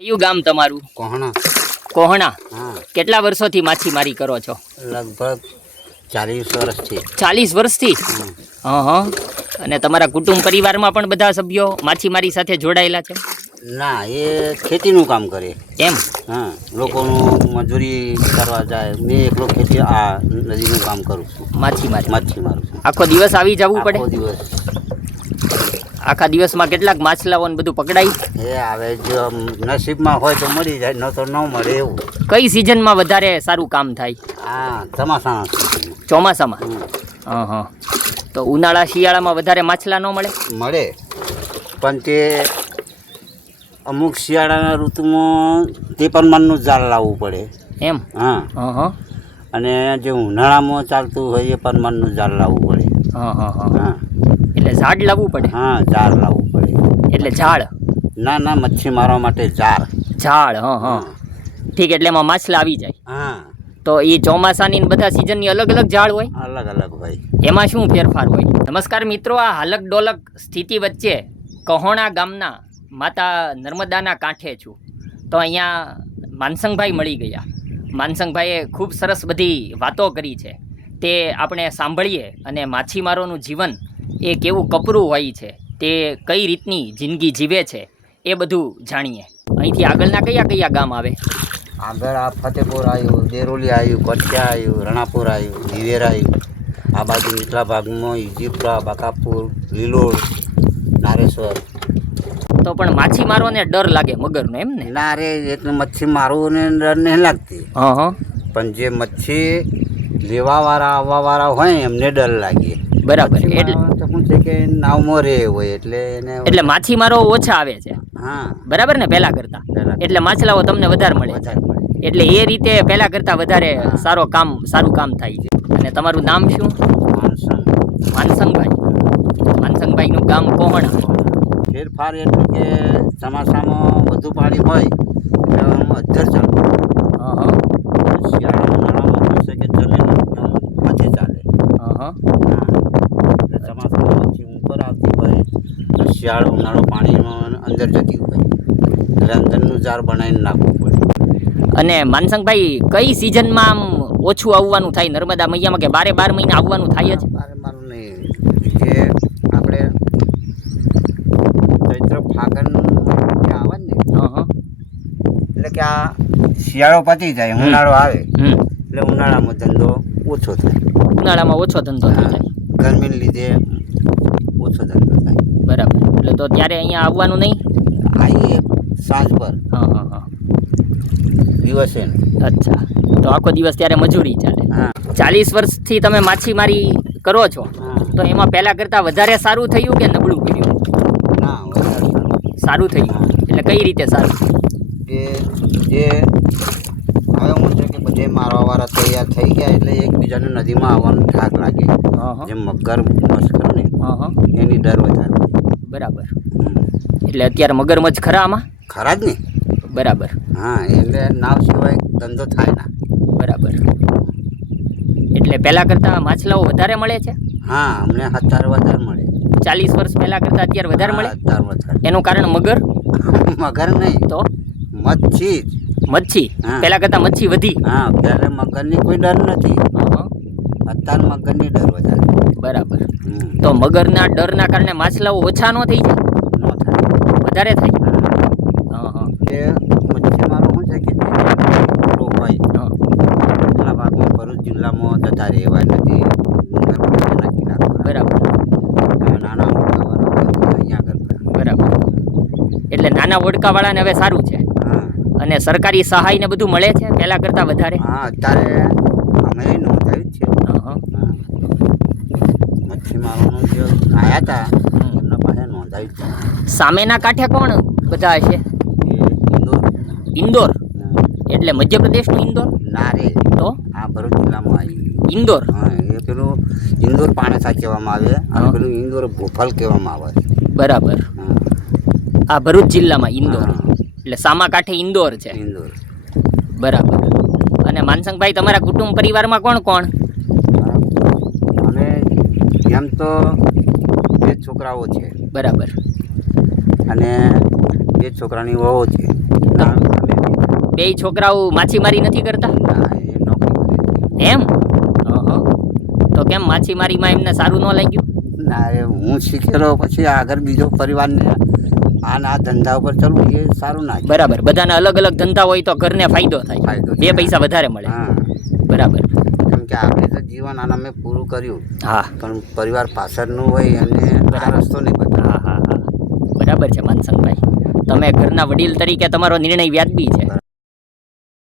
કયું ગામ તમારું? કોહણા. કોહણા. હા. કેટલા વર્ષોથી માછીમારી કરો છો? લગભગ ચાલીસ વર્ષથી. ચાલીસ વર્ષથી. હા હા અને તમારા કુટુંબ પરિવારમાં પણ બધા સભ્યો માછીમારી સાથે જોડાયેલા છે? ના એ ખેતીનું કામ કરે. એમ? હા લોકોનું મજૂરી કરવા જાય. મેં એકલો ખેતી આ નદીનું કામ કરું છું. માછીમારી. માછીમારું આખો દિવસ આવી જવું પડે? દિવસ. આખા દિવસમાં કેટલાક માછલાઓ બધું પકડાય? એ આવે જો નસીબમાં હોય તો મળી જાય ન તો ન મળે એવું. કઈ સિઝનમાં વધારે સારું કામ થાય? હા ચોમાસામાં? હમ. હા હા તો ઉનાળા શિયાળામાં વધારે માછલા ન મળે? મળે. પણ તે અમુક શિયાળાના ઋતુમાં તે પ્રમાણનું જાળ લાવવું પડે. એમ? હા. હા અને જે ઉનાળામાં ચાલતું હોય એ પ્રમાણનું જાળ લાવવું પડે. હા હા હા. એટલે ઝાડ લાવવું પડે. હા ઝાડ લાવવું પડે. એટલે ઝાડ. ના ના મચ્છી મારવા માટે ઝાડ. ઝાડ હા હા. ઠીક એટલે એમાં માછલા આવી જાય. હા. તો એ ચોમાસાની બધા સિઝનની અલગ અલગ ઝાડ હોય? અલગ અલગ હોય. એમાં શું ફેરફાર હોય? નમસ્કાર મિત્રો આ હાલક ડોલક સ્થિતિ વચ્ચે કહોણા ગામના માતા નર્મદાના કાંઠે છું. તો અહીંયા માનસંગભાઈ મળી ગયા. માનસંગભાઈએ ખૂબ સરસ બધી વાતો કરી છે. તે આપણે સાંભળીએ અને માછીમારોનું જીવન એ કેવું કપરું હોય છે તે કઈ રીતની જિંદગી જીવે છે એ બધું જાણીએ. અહીંથી આગળના કયા કયા ગામ આવે? આગળ આ ફતેપુર આવ્યું દેરોલી આવ્યું કઠિયા આવ્યું રણાપુર આવ્યું દિવેર આવ્યું. આ બાજુ નીચલા ભાગમાં ઇજિપ્રા બકાપુર લીલોડ નારેશ્વર. તો પણ માછીમારોને ડર લાગે મગરનો એમ ને? ના રે એટલે મચ્છી મારવું ને ડર નહીં લાગતી. હા હા. પણ જે મચ્છી લેવાવાળા આવવાવાળા હોય એમને ડર લાગે. બરાબર. એટલે શું છે કે નાવમાં રે હોય એટલે એને એટલે માછીમારો ઓછા આવે છે. હા. બરાબર ને? પહેલા કરતા. એટલે માછલાઓ તમને વધારે મળે એટલે એ રીતે પહેલા કરતા વધારે સારો કામ સારું કામ થાય છે. અને તમારું નામ શું? માનસંગભાઈ. માનસંગભાઈનું ગામ કોહણા. ફેરફાર એટલું કે ચોમાસામાં વધુ પાણી હોય એટલે આમ અધ્ધર ચાલુ હા હા શિયાળા ઉનાળામાં શું છે કે ચલે નહીં, આમ માથે ચાલે હા હા હા એટલે ચોમાસામાં મચ્છી ઉપર આવતી હોય તો શિયાળો ઉનાળો પાણીમાં અંદર જતી હોય. એટલે અંદરનું ઝાડ બનાવીને નાખવું પડે. અને માનસંગભાઈ કઈ સિઝનમાં આમ ઓછું આવવાનું થાય? નર્મદા મૈયામાં કે બારે બાર મહિના આવવાનું થાય જ? બારે મારું નહીં. કે આપણે ચૈત્ર ફાગણ જે આવે ને એટલે કે આ શિયાળો પતી જાય ઉનાળો આવે એટલે ઉનાળામાં ધંધો ઓછો થાય. ઉનાળામાં ઓછો ધંધો થાય. ગરમીને લીધે ઓછો ધંધો થાય. બરાબર. એટલે તો ત્યારે અહીંયા આવવાનું નહીં? આવીએ સાંજ પર હા હા હા. દિવસે. અચ્છા. તો આખો દિવસ ત્યારે મજૂરી ચાલે. હા. ચાલીસ વર્ષથી તમે માછીમારી કરો છો? તો એમાં પહેલાં કરતાં વધારે સારું થયું કે નબળું પડ્યું? ના સારું. થયું. એટલે કઈ રીતે સારું? કે જે હવે હું છે કે બધે મારવાવાળા તૈયાર થઈ ગયા એટલે એકબીજાને નદીમાં આવવાનું થાક લાગે. જેમ મગર મસ્કર ને? હા હા. એની ડર વધારે. બરાબર. એટલે અત્યારે મગરમચ્છ ખરા આમાં? ખરા જ ને. બરાબર. હા એટલે નાવ સિવાય ધંધો થાય ના. બરાબર. એટલે પહેલાં કરતાં માછલાઓ વધારે મળે છે? હા અમને અત્યારે વધારે મળે. ચાલીસ વર્ષ પહેલાં કરતાં અત્યારે વધારે મળે? અત્યારે વધારે. એનું કારણ મગર? મગર નહીં. તો? મચ્છી મચ્છી. પહેલાં કરતાં મચ્છી વધી. હા ત્યારે મગરની કોઈ ડર નથી. હા હા અત્યારે ડર વધારે. બરાબર. તો મગરના ડરના કારણે માછલાઓ ઓછા ન થઈ જાય? ન થાય. વધારે થાય? હા. હા એ મચ્છીમારો શું છે કે હોય હા. ભાગમાં ભરૂચ જિલ્લામાં જતા રહે એવા નથી. બરાબર. નાના. બરાબર. એટલે નાના ઓડકાવાળાને હવે સારું છે? હા. અને સરકારી સહાય ને બધું મળે છે? પહેલાં કરતાં વધારે? હા અત્યારે અમે નોંધાયું જ છે હા હા હા. મચ્છીમારોનું જે હતા. એમના પાસે નોંધાવી સામેના કાંઠે કોણ બધા હશે? ઇન્દોર. એટલે મધ્યપ્રદેશનું ઇન્દોર? નારે. તો? આ ભરૂચ જિલ્લામાં આવી ઇન્દોર? હા એ પેલું ઇન્દોર પાણેસા કહેવામાં આવે. અને પેલું ઇન્દોર ભોપાલ કહેવામાં આવે. બરાબર. આ ભરૂચ જિલ્લામાં ઇન્દોર. એટલે સામા કાંઠે ઇન્દોર છે. ઇન્દોર. બરાબર. અને માનસંગભાઈ તમારા કુટુંબ પરિવારમાં કોણ કોણ? અને એમ તો બે છોકરાઓ છે. બરાબર. અને બે છોકરાની વહુ છે. બે. છોકરાઓ માછીમારી નથી કરતા. એમ? તો કેમ માછીમારીમાં એમને સારું ન લાગ્યું? ના એ હું શીખેલો પછી આગળ બીજો પરિવારને આ ના ધંધા ઉપર ચલવું એ સારું ના બરાબર. બધાને અલગ અલગ ધંધા હોય તો ઘરને ફાયદો થાય. બે પૈસા વધારે મળે. હા. બરાબર. કે આપણે તો જીવન આના મેં પૂરું કર્યું. હા. પણ પરિવાર પાછળનું હોય એમને આ રસ્તો નહીં બતાવે. હા હા હા. બરાબર છે માનસંગભાઈ તમે ઘરના વડીલ તરીકે તમારો નિર્ણય વ્યાજબી છે.